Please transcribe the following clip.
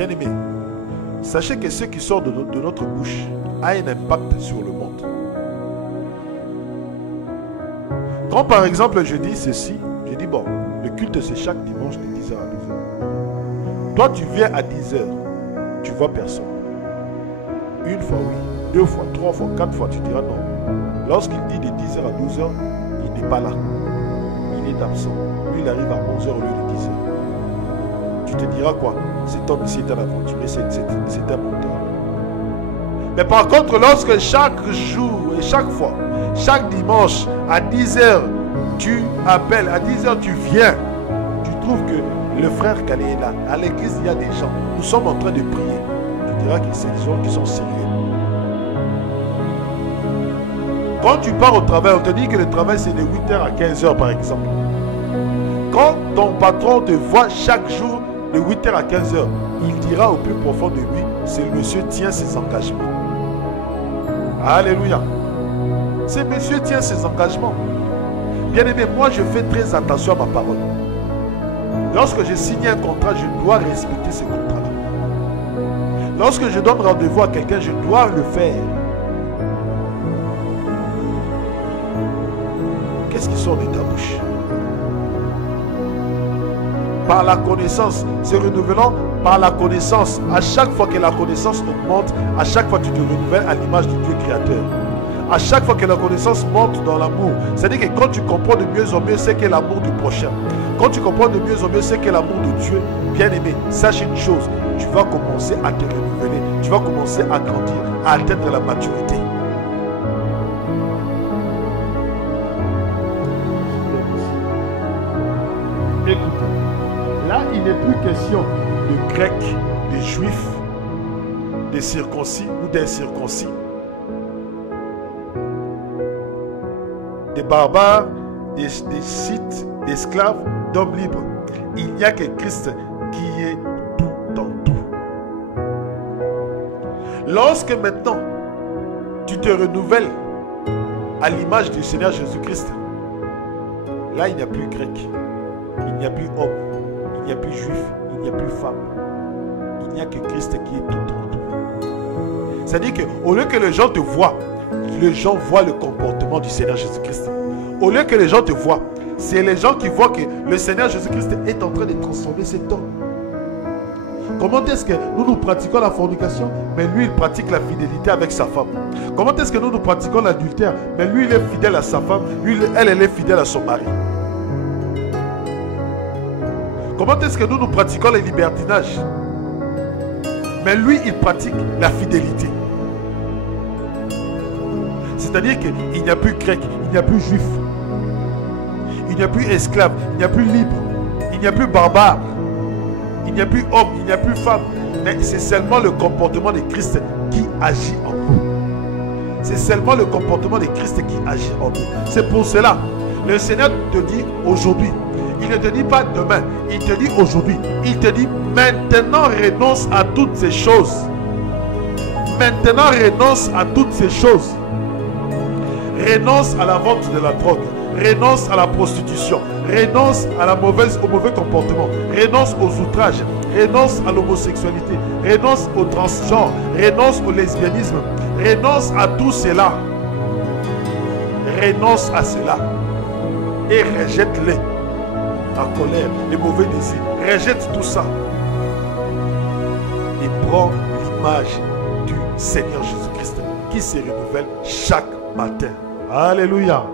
Bien-aimés, sachez que ce qui sort de notre bouche a un impact sur le monde. Quand par exemple je dis ceci, je dis bon, le culte c'est chaque dimanche de 10h à 12h. Toi tu viens à 10h, tu vois personne. Une fois oui, deux fois, trois fois, quatre fois, tu diras non. Lorsqu'il dit de 10h à 12h, il n'est pas là. Il est absent. Lui il arrive à 11h au lieu de 10h. Tu te diras quoi? Cet homme ici est un aventurier, c'est un menteur. Mais par contre, lorsque chaque jour et chaque fois, chaque dimanche, à 10h, tu appelles, à 10h, tu viens, tu trouves que le frère Calais est là. À l'église, il y a des gens. Nous sommes en train de prier. Tu diras que c'est des gens qui sont sérieux. Quand tu pars au travail, on te dit que le travail, c'est de 8h à 15h, par exemple. Quand ton patron te voit chaque jour, de 8h à 15h, il dira au plus profond de lui, ce monsieur tient ses engagements. Alléluia. Ce monsieur tient ses engagements. Bien aimé, moi je fais très attention à ma parole. Lorsque je signe un contrat, je dois respecter ce contrat-là. Lorsque je donne rendez-vous à quelqu'un, je dois le faire. Qu'est-ce qui sort de ta bouche? Par la connaissance, c'est renouvelant par la connaissance. À chaque fois que la connaissance augmente, à chaque fois tu te renouvelles à l'image du Dieu créateur. À chaque fois que la connaissance monte dans l'amour, c'est-à-dire que quand tu comprends de mieux en mieux ce qu'est l'amour du prochain, quand tu comprends de mieux en mieux ce qu'est l'amour de Dieu, bien aimé, sache une chose, tu vas commencer à te renouveler, tu vas commencer à grandir, à atteindre la maturité. Écoutez. Là, il n'est plus question de Grecs, de Juifs, des circoncis ou d'incirconcis, des barbares, des Scythes, d'esclaves, d'hommes libres. Il n'y a que Christ qui est tout dans tout. Lorsque maintenant, tu te renouvelles à l'image du Seigneur Jésus-Christ, là, il n'y a plus Grec, il n'y a plus homme. Il n'y a plus juif, il n'y a plus femme. Il n'y a que Christ qui est tout en tout. C'est-à-dire qu'au lieu que les gens te voient, les gens voient le comportement du Seigneur Jésus-Christ. Au lieu que les gens te voient, c'est les gens qui voient que le Seigneur Jésus-Christ est en train de transformer cet homme. Comment est-ce que nous pratiquons la fornication, mais lui il pratique la fidélité avec sa femme? Comment est-ce que nous pratiquons l'adultère, mais lui il est fidèle à sa femme, elle est fidèle à son mari? Comment est-ce que nous pratiquons le libertinage? Mais lui, il pratique la fidélité. C'est-à-dire qu'il n'y a plus grec, il n'y a plus juif, il n'y a plus esclave, il n'y a plus libre, il n'y a plus barbare, il n'y a plus homme, il n'y a plus femme. Mais c'est seulement le comportement de Christ qui agit en nous. C'est seulement le comportement de Christ qui agit en nous. C'est pour cela, le Seigneur te dit aujourd'hui, il ne te dit pas demain, il te dit aujourd'hui. Il te dit maintenant renonce à toutes ces choses. Maintenant renonce à toutes ces choses. Renonce à la vente de la drogue. Renonce à la prostitution. Renonce à au mauvais comportement. Renonce aux outrages. Renonce à l'homosexualité. Renonce au transgenre. Renonce au lesbianisme. Renonce à tout cela. Renonce à cela. Et rejette-les. La colère, les mauvais désirs. Rejette tout ça. Et prends l'image du Seigneur Jésus-Christ qui se renouvelle chaque matin. Alléluia.